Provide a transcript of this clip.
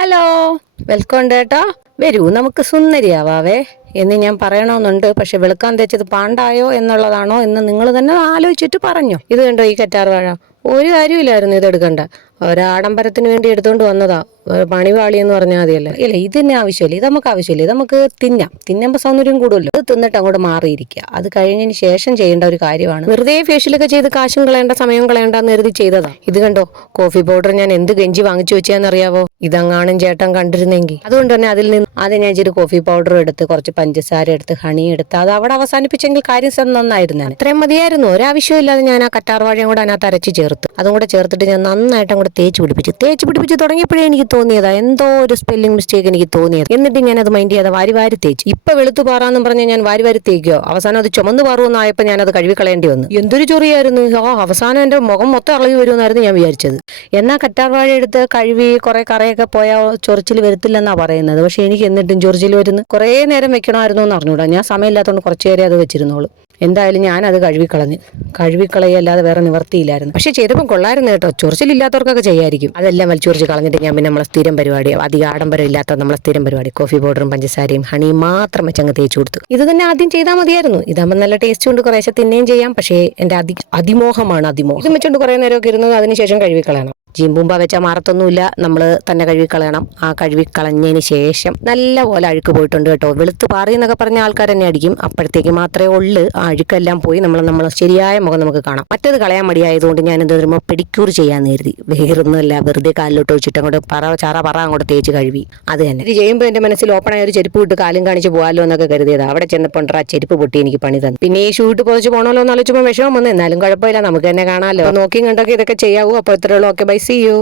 Hello, welcome കേട്ടോ. വരൂ, നമുക്ക് സുന്ദരിയാവാവേ എന്ന് ഞാൻ പറയണമെന്നുണ്ട്. പക്ഷെ വെളുക്കാൻ തേച്ചത് പാണ്ടായോ എന്നുള്ളതാണോ എന്ന് നിങ്ങൾ തന്നെ ആലോചിച്ചിട്ട് പറഞ്ഞു. ഇത് കണ്ടോ ഈ കറ്റാർ വാഴ, ഒരു കാര്യമില്ലായിരുന്നു ഇതെടുക്കണ്ട. ഒരാഡംബരത്തിന് വേണ്ടി എടുത്തുകൊണ്ട് വന്നതാ. പണിവാളി എന്ന് പറഞ്ഞാൽ മതിയല്ലേ. ഇല്ല, ഇതിന് ആവശ്യമില്ല, ഇത് നമുക്ക് ആവശ്യമില്ല. ഇത് നമുക്ക് തിന്നുമ്പോൾ സൗന്ദര്യം കൂടുമല്ലോ. ഇത് തിന്നിട്ട് അങ്ങോട്ട് മാറിയിരിക്കുക. അത് കഴിഞ്ഞതിന് ശേഷം ചെയ്യേണ്ട ഒരു കാര്യമാണ്. വെറുതെ ഫേഷ്യലൊക്കെ ചെയ്ത് കാശും കളയേണ്ട, സമയം കളയേണ്ടെന്ന് കരുതി ചെയ്തതാ. ഇത് കണ്ടോ, കോഫി പൗഡർ ഞാൻ എന്ത് ഗഞ്ചി വാങ്ങിച്ചു വെച്ചാന്നറിയാവോ? ഇതങ്ങാനും ചേട്ടൻ കണ്ടിരുന്നെങ്കിൽ. അതുകൊണ്ട് തന്നെ അതിൽ നിന്ന് ആദ്യം ഞാൻ ഇച്ചിരി കോഫി പൗഡർ എടുത്ത്, കുറച്ച് പഞ്ചസാര എടുത്ത്, ഹണി എടുത്ത്, അത് അവിടെ അവസാനിപ്പിച്ചെങ്കിൽ കാര്യം നന്നായിരുന്നു. അത്രയും മതിയായിരുന്നു. ഒരാവശ്യമില്ലാതെ ഞാൻ ആ കറ്റാർ വാഴയും കൂടെ അതിനകത്ത് അരച്ച് ചേർത്ത്, അതും കൂടെ ചേർത്തിട്ട് ഞാൻ നന്നായിട്ട് അങ്ങോട്ട് തേച്ച് പിടിപ്പിച്ച് തുടങ്ങിയപ്പോഴേ എനിക്ക് തോന്നിയതാ എന്തോ ഒരു സ്പെല്ലിംഗ് മിസ്റ്റേക്ക് എനിക്ക് തോന്നിയത്. എന്നിട്ട് ഞാൻ അത് മൈൻഡ് ചെയ്യാതെ വാരി തേച്ചു. ഇപ്പൊ വെളുത്തു പാറാന്നും പറഞ്ഞ് ഞാൻ വാരി തേക്കോ, അവസാനം അത് ചുമന്ന് പാറുമെന്നായപ്പോൾ ഞാൻ അത് കഴുകി കളയേണ്ടി വന്നു. എന്തൊരു ചൊറിയായിരുന്നു. അവസാനം എന്റെ മുഖം മൊത്തം ഇളകി വരുമെന്നായിരുന്നു ഞാൻ വിചാരിച്ചത്. എന്നാൽ കറ്റാർ വാഴ എടുത്ത് കഴുകി കുറെ കറയൊക്കെ പോയാൽ ചൊറിച്ചിൽ വരത്തില്ലെന്നാ പറയുന്നത്. പക്ഷെ എനിക്ക് എന്നിട്ടും ചൊറിച്ചിൽ വരുന്നു. കുറേ നേരം വെക്കണമായിരുന്നു എന്ന് അറിഞ്ഞൂടാ. ഞാൻ സമയമില്ലാത്തതുകൊണ്ട് കുറച്ചു നേരം അത് വെച്ചിരുന്നോളൂ. എന്തായാലും ഞാനത് കഴുകിക്കളയല്ലാതെ വേറെ നിവർത്തിയില്ലായിരുന്നു. പക്ഷെ ചെയ്തപ്പം കൊള്ളായിരുന്നു കേട്ടോ. ചൊറിച്ചിലില്ലാത്തവർക്കൊക്കെ ചെയ്യായിരിക്കും. അതെല്ലാം വലിച്ചൊറിച്ച് കളഞ്ഞിട്ട് ഞാൻ പിന്നെ നമ്മളെ സ്ഥിരം പരിപാടി, അധികം ആഡംബരം ഇല്ലാത്ത നമ്മളെ സ്ഥിരം പരിപാടി, കോഫി പൗഡറും പഞ്ചസാരയും ഹണിയും മാത്രം വെച്ചങ്ങ് തേച്ചു കൊടുത്തു. ഇത് തന്നെ ആദ്യം ചെയ്താൽ മതിയായിരുന്നു. ഇതാകുമ്പോൾ നല്ല ടേസ്റ്റ് കൊണ്ട് കുറേശ്ശെ തിന്നുകയും ചെയ്യാം. പക്ഷേ എൻ്റെ അതിമോഹമാണ് അതിമോഹം. ഇത് വെച്ചുകൊണ്ട് കുറേ നേരമൊക്കെ ഇരുന്നത് അതിനുശേഷം കഴുകിക്കളയണം. ജീമ്പൂമ്പ വെച്ചാൽ മാറത്തൊന്നുമില്ല, നമ്മൾ തന്നെ കഴുകിക്കളയണം. ആ കഴുകിക്കളഞ്ഞതിന് ശേഷം നല്ല പോലെ അഴുക്ക് പോയിട്ടുണ്ട് കേട്ടോ. വെളുത്ത് പാറി എന്നൊക്കെ പറഞ്ഞ ആൾക്കാർ തന്നെ അടിക്കും. അപ്പോഴത്തേക്ക് മാത്രമേ ഉള്ളു ആ അഴുക്കെല്ലാം പോയി നമ്മൾ ശരിയായ മുഖം നമുക്ക് കാണാം. മറ്റേത് കളയാൻ മടിയായതുകൊണ്ട് ഞാൻ എന്ത് വരുമ്പോൾ പെഡിക്യൂർ ചെയ്യാന്ന് കരുതി. വേറൊന്നുമല്ല, വെറുതെ കാലിലോട്ട് വെച്ചിട്ട് അങ്ങോട്ട് പറ അങ്ങോട്ട് തേച്ച് കഴുകി. അത് തന്നെ ഇത് ചെയ്യുമ്പോൾ എൻ്റെ മനസ്സിൽ ഓപ്പണായ ഒരു ചെരുപ്പ് ഇട്ട് കാലും കാണിച്ച് പോകാമല്ലോ എന്നൊക്കെ കരുതിയത്. അവിടെ ചെന്നപ്പോൾ ആ ചെരുപ്പ് പൊട്ടി എനിക്ക് പണി തന്നു. പിന്നെ ഈ ഷൂ ഇട്ട് പൊതിച്ച് പോകണമല്ലോ എന്ന് ആലോചിച്ചപ്പോൾ വിഷമം വന്നു. എന്നാലും കുഴപ്പമില്ല, നമുക്ക് തന്നെ കാണാമല്ലോ. നോക്കിയും കണ്ടൊക്കെ ഇതൊക്കെ ചെയ്യാവൂ. അപ്പോൾ ഇത്രയുള്ളൂ. Okay, bye, see U.